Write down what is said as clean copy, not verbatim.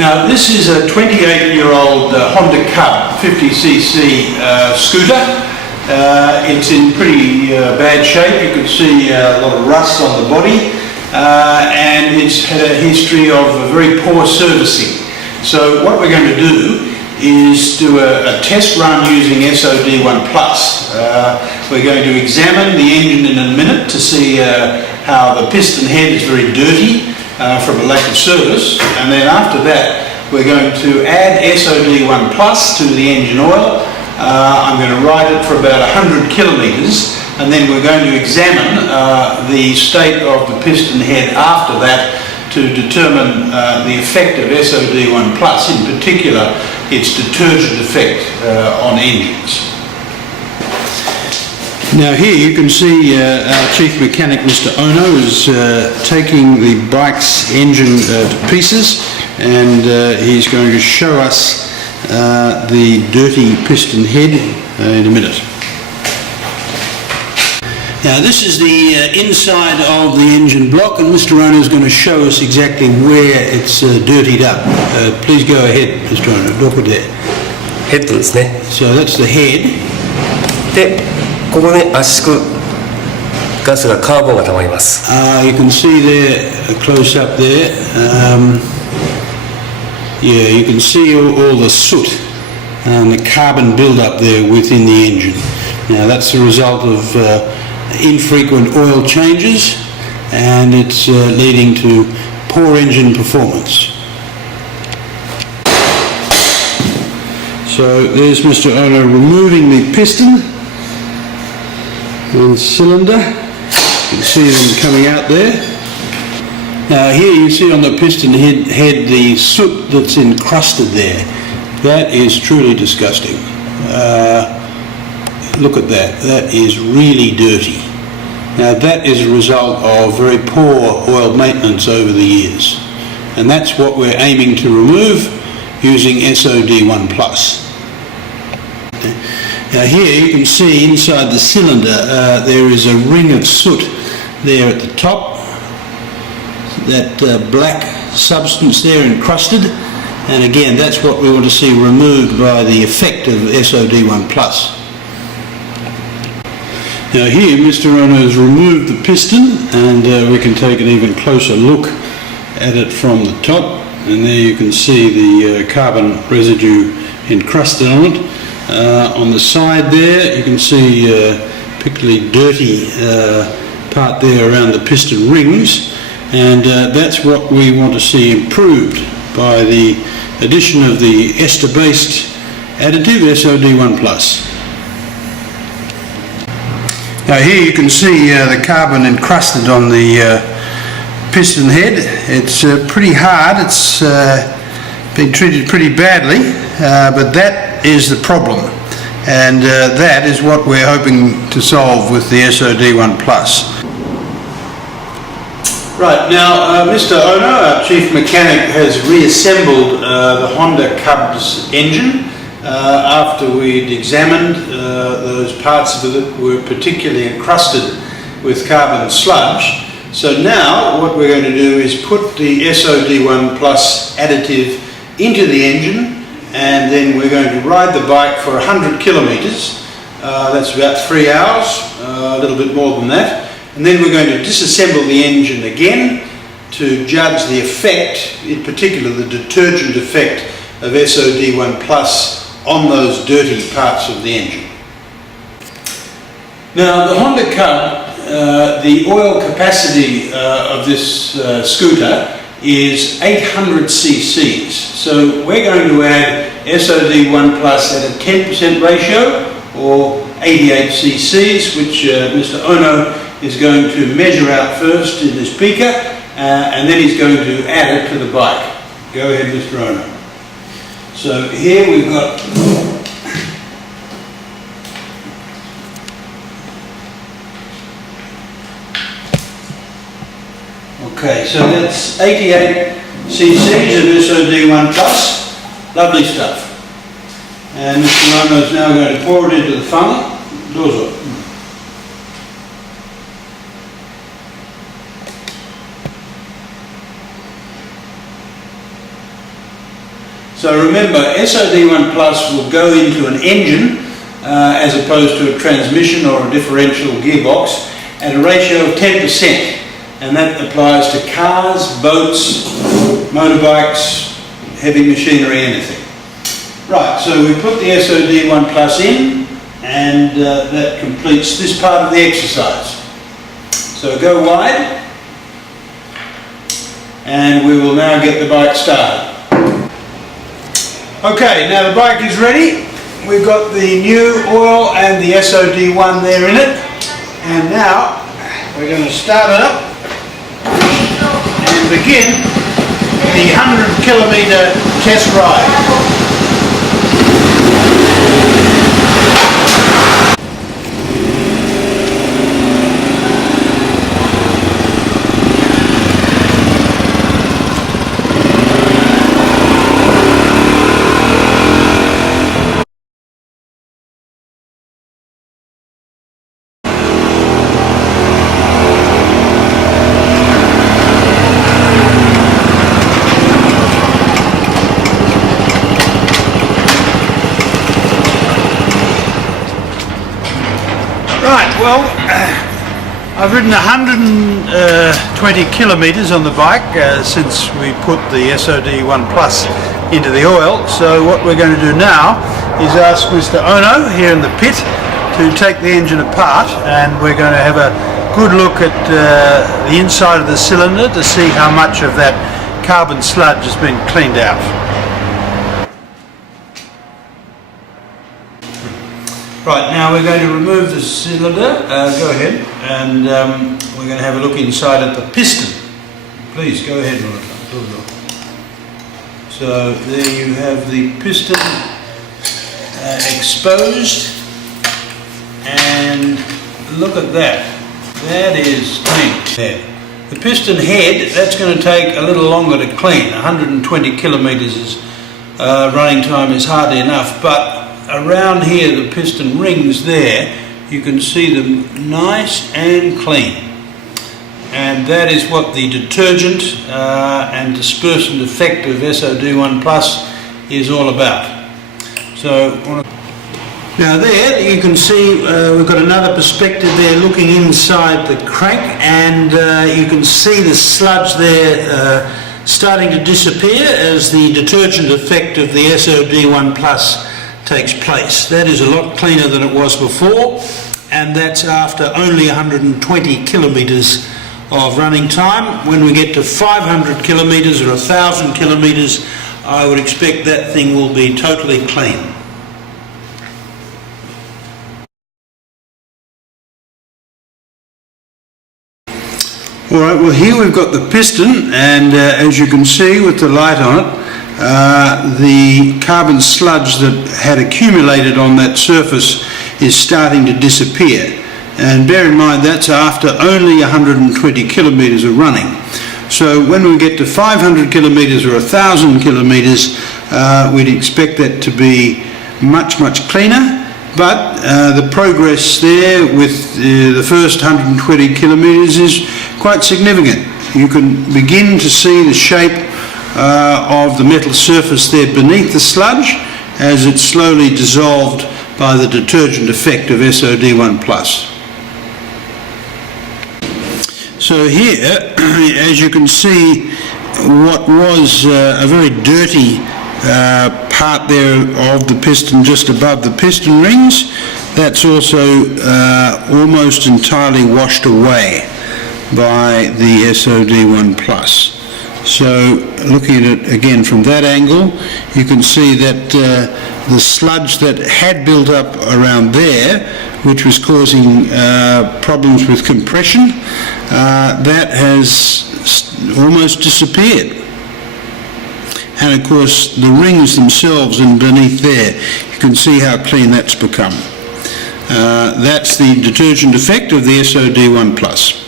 Now this is a 28-year-old Honda Cub 50cc scooter. It's in pretty bad shape. You can see a lot of rust on the body, and it's had a history of a very poor servicing. So what we're going to do is do a test run using SOD1+. We're going to examine the engine in a minute to see how the piston head is very dirty from a lack of service, and then after that we're going to add SOD1+ to the engine oil. I'm going to ride it for about 100 kilometres, and then we're going to examine the state of the piston head after that to determine the effect of SOD1+, in particular its detergent effect on engines. Now here you can see our chief mechanic, Mr. Ono, is taking the bike's engine to pieces, and he's going to show us the dirty piston head in a minute. Now this is the inside of the engine block, and Mr. Ono is going to show us exactly where it's dirtied up. Please go ahead, Mr. Ono. Look at that. Head ですね。 So that's the head. で、ここね、圧縮ガスがカーボンが溜まります。You can see there, close up there. Yeah, you can see all the soot and the carbon build-up there within the engine. Now that's the result of infrequent oil changes, and it's leading to poor engine performance. So there's Mr. Ono removing the piston and cylinder. You can see them coming out there. Now here you see on the piston head the soot that's encrusted there. That is truly disgusting. Look at that. That is really dirty. Now that is a result of very poor oil maintenance over the years, and that's what we're aiming to remove using SOD1+. Now here you can see inside the cylinder there is a ring of soot there at the top, that black substance there encrusted, and again that's what we want to see removed by the effect of SOD1+. Now here Mr. Ono has removed the piston, and we can take an even closer look at it from the top, and there you can see the carbon residue encrusted on it. On the side there you can see particularly dirty part there around the piston rings, and that's what we want to see improved by the addition of the ester-based additive SOD1+. Now here you can see the carbon encrusted on the piston head. It's pretty hard, it's been treated pretty badly, but that is the problem, and that is what we're hoping to solve with the SOD1+. Right, now Mr. Ono, our chief mechanic, has reassembled the Honda Cub's engine after we'd examined those parts of it that were particularly encrusted with carbon sludge. So now what we're going to do is put the SOD1+ additive into the engine, and then we're going to ride the bike for 100 kilometres. That's about 3 hours, a little bit more than that. And then we're going to disassemble the engine again to judge the effect, in particular the detergent effect of SOD1+ on those dirty parts of the engine. Now the Honda Cub, the oil capacity of this scooter is 800 cc's. So we're going to add SOD1+ at a 10% ratio, or 88 cc's, which Mr. Ono is going to measure out first in this beaker, and then he's going to add it to the bike. Go ahead, Mr. Ono. So here we've got okay, so that's 88 cc's of SOD1+, lovely stuff. And Mr. Ono is now going to pour it into the funnel. Dozo. So remember, SOD1 Plus will go into an engine as opposed to a transmission or a differential gearbox at a ratio of 10%, and that applies to cars, boats, motorbikes, heavy machinery, anything. Right, so we put the SOD1 Plus in, and that completes this part of the exercise. So go wide, and we will now get the bike started. Okay, now the bike is ready. We've got the new oil and the SOD1 there in it, and now we're going to start it up and begin the 100-kilometre test ride. Right, well, I've ridden 120 kilometres on the bike since we put the SOD1 Plus into the oil. So what we're going to do now is ask Mr. Ono here in the pit to take the engine apart, and we're going to have a good look at the inside of the cylinder to see how much of that carbon sludge has been cleaned out. Right, now we're going to remove the cylinder. Go ahead, and we're going to have a look inside at the piston. Please go ahead, Monica. So there you have the piston exposed, and look at that. That is clean there. The piston head, that's going to take a little longer to clean. 120 kilometres is running time is hardly enough, but around here, the piston rings there, you can see them nice and clean. And that is what the detergent and dispersant effect of SOD1 Plus is all about. So, now there you can see we've got another perspective there looking inside the crank, and you can see the sludge there starting to disappear as the detergent effect of the SOD1 Plus takes place. That is a lot cleaner than it was before, and that's after only 120 kilometres of running time. When we get to 500 kilometres or 1,000 kilometres, I would expect that thing will be totally clean. Alright, well here we've got the piston, and as you can see with the light on it, the carbon sludge that had accumulated on that surface is starting to disappear. And bear in mind that's after only 120 kilometres of running. So when we get to 500 kilometres or 1,000 kilometres, we'd expect that to be much cleaner. But the progress there with the first 120 kilometres is quite significant. You can begin to see the shape of the metal surface there beneath the sludge as it's slowly dissolved by the detergent effect of SOD1 Plus. So here, as you can see, what was a very dirty part there of the piston just above the piston rings, that's also almost entirely washed away by the SOD1 Plus. So looking at it again from that angle, you can see that the sludge that had built up around there, which was causing problems with compression, that has almost disappeared. And of course the rings themselves and beneath there, you can see how clean that's become. That's the detergent effect of the SOD1 Plus.